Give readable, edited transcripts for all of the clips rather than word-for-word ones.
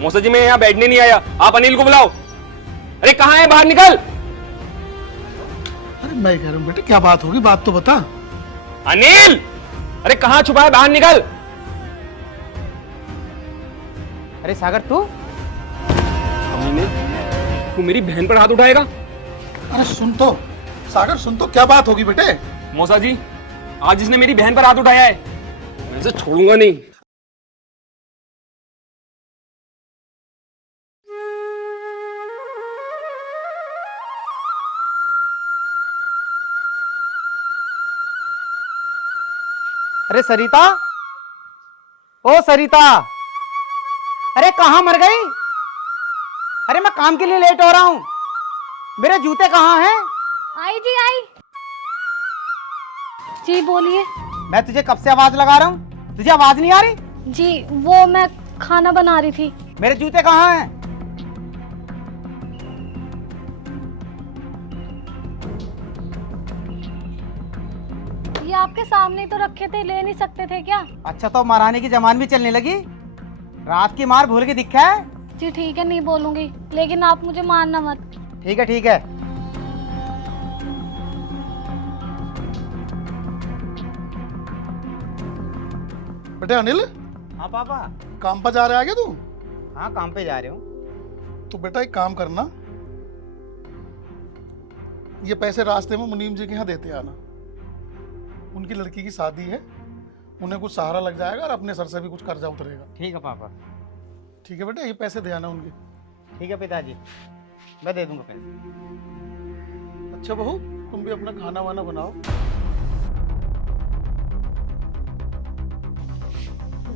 मौसा जी मैं यहाँ बैठने नहीं आया, आप अनिल को बुलाओ। अरे कहाँ है, बाहर निकल। अरे मैं कह रहा हूँ बेटे क्या बात होगी, बात तो बता। अनिल, अरे कहाँ छुपा है, बाहर निकल। अरे सागर तू तू मेरी बहन पर हाथ उठाएगा? अरे सुन तो सागर, सुन तो क्या बात होगी बेटे। मौसा जी, आज जिसने मेरी बहन पर हाथ उठाया है मैं इसे छोड़ूंगा नहीं। अरे सरिता, ओ सरिता, अरे कहाँ मर गई? अरे मैं काम के लिए लेट हो रहा हूँ, मेरे जूते कहाँ हैं? आई जी आई। जी बोलिए। मैं तुझे कब से आवाज लगा रहा हूँ, तुझे आवाज नहीं आ रही? जी वो मैं खाना बना रही थी। मेरे जूते कहाँ हैं? ये आपके सामने ही तो रखे थे, ले नहीं सकते थे क्या? अच्छा तो महारानी की जमान भी चलने लगी, रात की मार भूल के दिखा है? जी ठीक है, नहीं बोलूंगी, लेकिन आप मुझे मारना मत। ठीक है ठीक है। बेटे अनिल, हाँ पापा। काम पर जा रहा है क्या तू? हाँ काम पे जा रहे हूँ। तो बेटा एक काम करना, ये पैसे रास्ते में मुनीम जी के यहाँ देते आना। उनकी लड़की की शादी है, उन्हें कुछ सहारा लग जाएगा और अपने सर से भी कुछ कर्जा उतरेगा। ठीक है पापा। ठीक है बेटा, ये पैसे दे आना उनके। ठीक है पिताजी, मैं दे दूंगा पैसे। अच्छा बहू, तुम भी अपना खाना वाना बनाओ।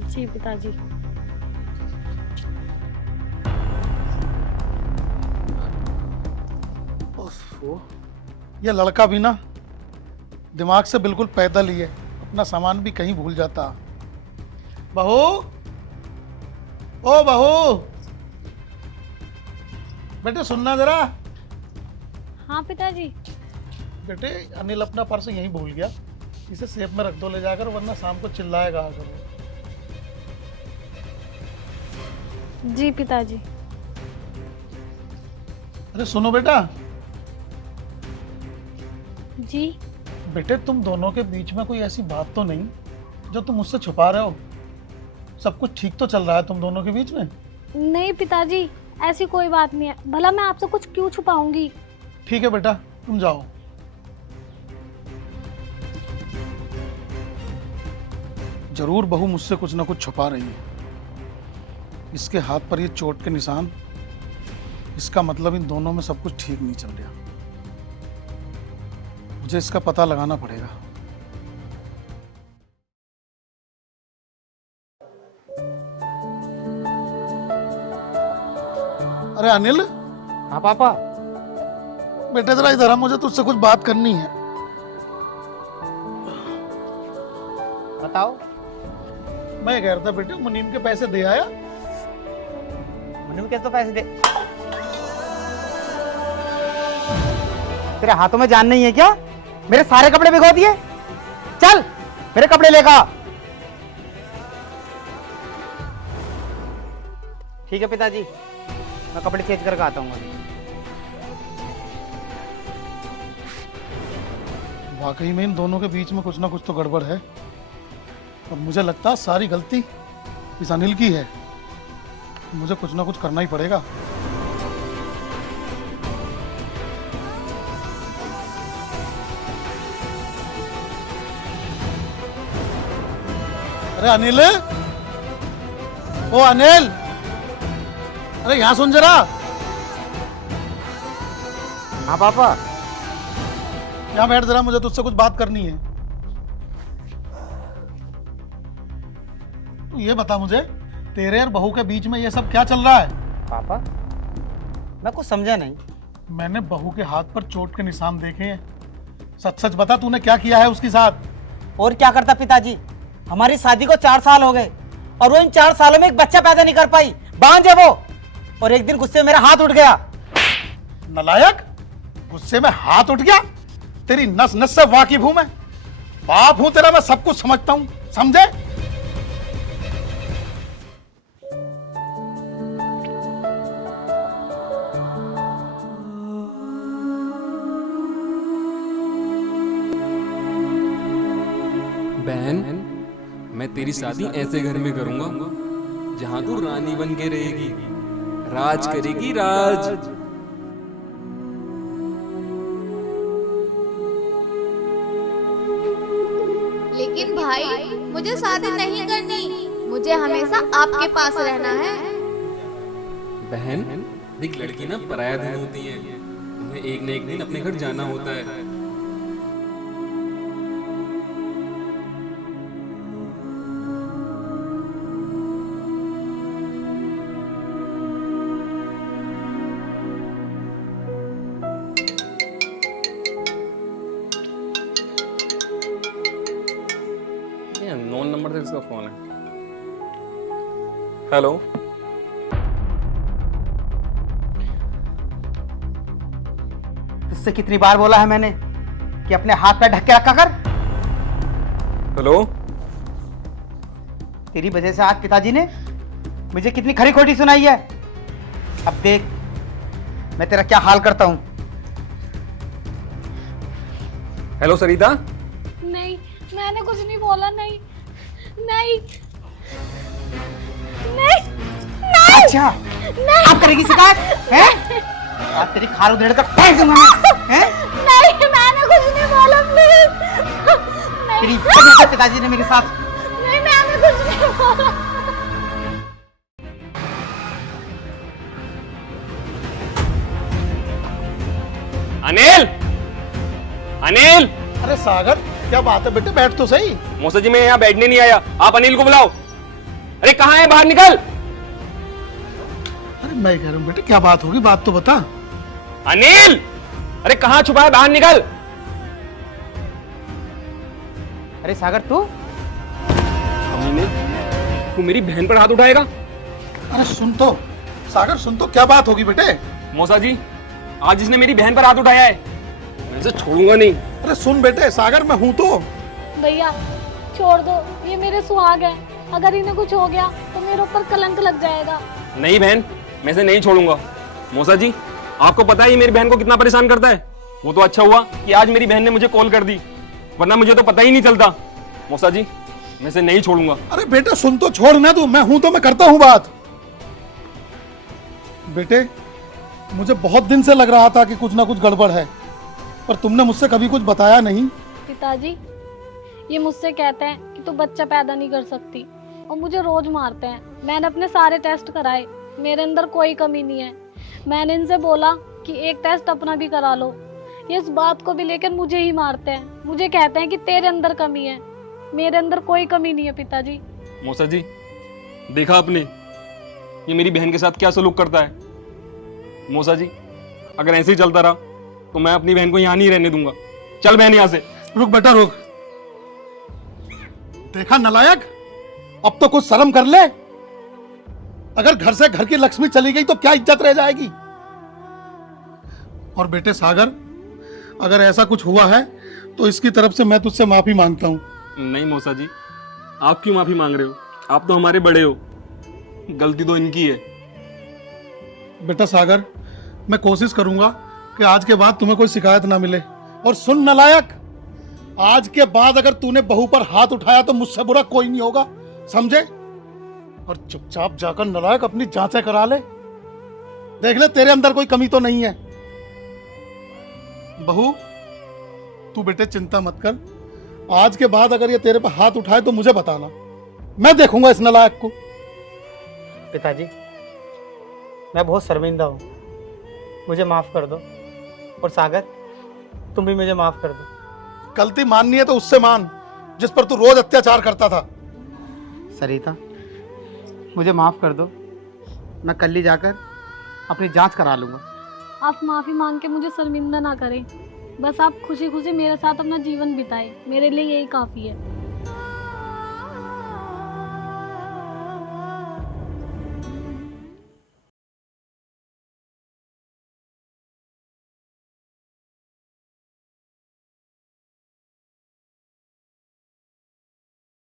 जी पिताजी। ओफो, ये लड़का भी ना दिमाग से बिल्कुल पैदल ही है, अपना सामान भी कहीं भूल जाता। बहू, ओ बहू, बेटे सुनना जरा। हाँ पिताजी। बेटे अनिल अपना पर्स यहीं भूल गया, इसे सेफ में रख दो ले जाकर, वरना शाम को चिल्लाएगा आकर वो। जी पिताजी। अरे सुनो बेटा। जी। बेटे तुम दोनों के बीच में कोई ऐसी बात तो नहीं जो तुम मुझसे छुपा रहे हो? सब कुछ ठीक तो चल रहा है तुम दोनों के बीच में? नहीं पिताजी, ऐसी कोई बात नहीं है, भला मैं आपसे कुछ क्यों छुपाऊंगी। ठीक है बेटा, तुम जाओ। जरूर बहू मुझसे कुछ ना कुछ छुपा रही है। इसके हाथ पर ये चोट के निशान, इसका मतलब इन दोनों में सब कुछ ठीक नहीं चल रहा। मुझे इसका पता लगाना पड़ेगा। अरे अनिल। हाँ पापा। बेटे जरा इधर आ, मुझे तुझसे कुछ बात करनी है। बताओ। मैं कह रहा था बेटे, मुनीम के पैसे दे आया? मुनीम के तो पैसे दे। तेरे हाथों में जान नहीं है क्या? मेरे सारे कपड़े भिगो दिए। चल मेरे कपड़े लेकर आ। ठीक है पिताजी, मैं कपड़े चेंज करके आता हूँ। वाकई में इन दोनों के बीच में कुछ ना कुछ तो गड़बड़ है, और मुझे लगता है सारी गलती इस अनिल की है। मुझे कुछ ना कुछ करना ही पड़ेगा। अरे अनिल, ओ अनिल, अरे यहाँ सुन जरा। हाँ पापा। यहाँ बैठ जरा, मुझे तुझसे कुछ बात करनी है। तू ये बता मुझे, तेरे और बहू के बीच में ये सब क्या चल रहा है? पापा मैं कुछ समझा नहीं। मैंने बहू के हाथ पर चोट के निशान देखे हैं। सच सच बता, तूने क्या किया है उसके साथ? और क्या करता पिताजी, हमारी शादी को 4 साल हो गए और वो इन 4 सालों में एक बच्चा पैदा नहीं कर पाई, बांझ है वो। और एक दिन गुस्से में मेरा हाथ उठ गया। नालायक, गुस्से में हाथ उठ गया? तेरी नस नस से वाकिफ हूं मैं, बाप हूं तेरा, मैं सब कुछ समझता हूं, समझे? बहन, मैं तेरी शादी ऐसे घर में करूंगा जहां तू रानी बन के रहेगी, राज करेगी राज। लेकिन भाई मुझे शादी नहीं करनी, मुझे हमेशा आपके पास रहना है। बहन, देख लड़की ना पराया धन होती है, तुम्हें एक न एक दिन अपने घर जाना होता है। नॉन नंबर से इसका फोन है। हेलो, तुझसे कितनी बार बोला है मैंने कि अपने हाथ पैर ढक के रखा कर। हेलो। तेरी वजह से आज पिताजी ने मुझे कितनी खरी खोटी सुनाई है। अब देख मैं तेरा क्या हाल करता हूं। हेलो सरिता। नहीं, मैंने कुछ नहीं बोला। नहीं नहीं नहीं नहीं। अच्छा, आप करेगी शिकायत हैं? आज तेरी खाल उधेड़ कर फेंक दूंगा मैं, हैं? नहीं, मैंने कुछ नहीं बोला। प्लीज तेरी नहीं वजह से पिताजी ने मेरे साथ। नहीं, मैंने कुछ नहीं बोला। अनिल, अनिल। अरे सागर, क्या बात है बेटे, बैठ तो सही। मौसा जी, मैं यहाँ बैठने नहीं आया, आप अनिल को बुलाओ। अरे कहाँ है, बाहर निकल। अरे मैं कह रहा हूँ बेटे, क्या बात होगी, बात तो बता। अनिल, अरे कहाँ छुपा है, बाहर निकल। अरे सागर तू तू मेरी बहन पर हाथ उठाएगा? अरे सुन तो सागर, सुन तो, क्या बात होगी बेटे। मौसा जी, आज इसने मेरी बहन पर हाथ उठाया है, मैं इसे छोड़ूंगा नहीं। अरे सुन बेटे सागर, मैं हूं तो। भैया छोड़ दो, ये मेरे सुहाग है। अगर इन्हें कुछ हो गया तो मेरे ऊपर कलंक लग जाएगा। नहीं बहन, मैं इसे नहीं छोड़ूंगा। मौसा जी, आपको पता है ये मेरी बहन को कितना परेशान करता है। वो तो अच्छा हुआ कि आज मेरी बहन ने मुझे कॉल कर दी, वरना मुझे तो पता ही नहीं चलता। मौसा जी, मैं इसे नहीं छोड़ूंगा। अरे बेटा सुन तो, छोड़ ना तू, मैं हूं तो, मैं करता हूं बात। बेटे मुझे बहुत दिन से लग रहा था कि कुछ ना कुछ गड़बड़ है, पर तुमने मुझसे कभी कुछ बताया नहीं। पिताजी, ये मुझसे कहते हैं कि तू बच्चा पैदा नहीं कर सकती, और मुझे रोज मारते हैं। मैंने अपने सारे टेस्ट कराए, मेरे अंदर कोई कमी नहीं है। मैंने इनसे बोला कि एक टेस्ट अपना भी करा लो, ये इस बात को भी लेकर मुझे ही मारते हैं। मुझे कहते हैं कि तेरे अंदर कमी है, मेरे अंदर कोई कमी नहीं है। पिताजी। मौसा जी, देखा आपने ये मेरी बहन के साथ क्या सलूक करता है। मौसा जी, अगर ऐसे ही चलता रहा तो मैं अपनी बहन को यहाँ नहीं रहने दूंगा। चल बहन यहाँ से। रुक बेटा रुक। देखा नलायक, अब तो कुछ शर्म कर ले। अगर घर से घर की लक्ष्मी चली गई तो क्या इज्जत रह जाएगी। और बेटे सागर, अगर ऐसा कुछ हुआ है तो इसकी तरफ से मैं तुझसे माफी मांगता हूं। नहीं मौसा जी, आप क्यों माफी मांग रहे हो, आप तो हमारे बड़े हो, गलती तो इनकी है। बेटा सागर, मैं कोशिश करूंगा कि आज के बाद तुम्हें कोई शिकायत ना मिले। और सुन नलायक, आज के बाद अगर तूने बहू पर हाथ उठाया तो मुझसे बुरा कोई नहीं होगा, समझे। और चुपचाप जाकर नलायक अपनी जांचें करा ले, देख ले तेरे अंदर कोई कमी तो नहीं है। बहू, तू बेटे चिंता मत कर, आज के बाद अगर ये तेरे पर हाथ उठाए तो मुझे बताना, मैं देखूंगा इस नलायक को। पिताजी, मैं बहुत शर्मिंदा हूँ, मुझे माफ कर दो। और सागर, तुम भी मुझे माफ कर दो। गलती माननी है तो उससे मान जिस पर तू रोज अत्याचार करता था। सरिता, मुझे माफ कर दो, मैं कल ही जाकर अपनी जांच करा लूंगा। आप माफी मांग के मुझे शर्मिंदा ना करें, बस आप खुशी खुशी मेरे साथ अपना जीवन बिताएं, मेरे लिए यही काफी है।